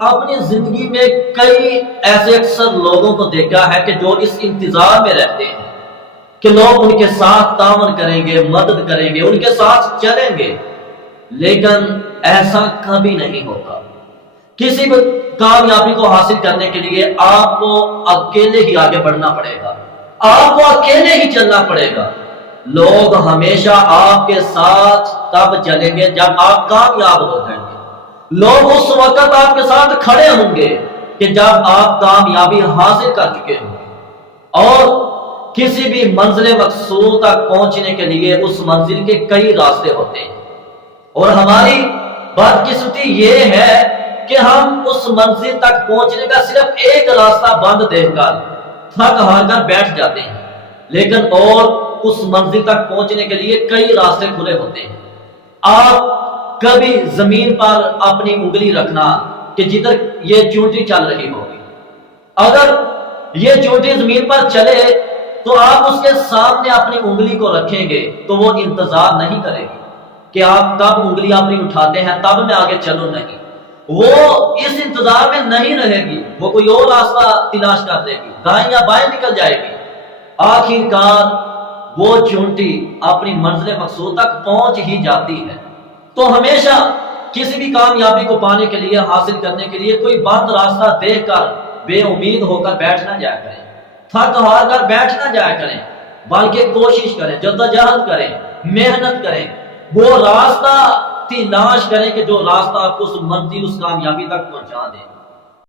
اپنی زندگی میں کئی ایسے اکثر لوگوں کو دیکھا ہے کہ جو اس انتظار میں رہتے ہیں کہ لوگ ان کے ساتھ تعاون کریں گے، مدد کریں گے، ان کے ساتھ چلیں گے، لیکن ایسا کبھی نہیں ہوتا۔ کسی بھی کامیابی کو حاصل کرنے کے لیے آپ کو اکیلے ہی آگے بڑھنا پڑے گا، آپ کو اکیلے ہی چلنا پڑے گا۔ لوگ ہمیشہ آپ کے ساتھ تب چلیں گے جب آپ کامیاب ہو جائیں گے۔ لوگ اس وقت آپ کے ساتھ کھڑے ہوں گے کہ جب آپ کامیابی حاصل کر چکے ہوں گے۔ اور کسی بھی منزل مقصود تک پہنچنے کے لیے اس منزل کے کئی راستے ہوتے ہیں، اور ہماری بدقسمتی یہ ہے کہ ہم اس منزل تک پہنچنے کا صرف ایک راستہ بند دیکھ کر تھک ہار کر بیٹھ جاتے ہیں، لیکن اور اس منزل تک پہنچنے کے لیے کئی راستے کھلے ہوتے ہیں۔ آپ کبھی زمین پر اپنی انگلی رکھنا کہ جدھر یہ چونٹی چل رہی ہوگی، اگر یہ چونٹی زمین پر چلے تو آپ اس کے سامنے اپنی انگلی کو رکھیں گے تو وہ انتظار نہیں کرے گی کہ آپ کب انگلی اپنی اٹھاتے ہیں تب میں آگے چلوں، نہیں، وہ اس انتظار میں نہیں رہے گی، وہ کوئی اور راستہ تلاش کر لے گی، دائیں یا بائیں نکل جائے گی۔ آخر کار وہ چونٹی اپنی منزل مقصود تک پہنچ ہی جاتی ہے۔ تو ہمیشہ کسی بھی کامیابی کو پانے کے لیے، حاصل کرنے کے لیے کوئی بند راستہ دیکھ کر بے امید ہو کر بیٹھ نہ جایا کریں، تھک ہار کر بیٹھ نہ جایا کریں، بلکہ کوشش کریں، جدوجہد کریں، محنت کریں، وہ راستہ تلاش کریں کہ جو راستہ آپ کو اس منزل، اس کامیابی تک پہنچا دے۔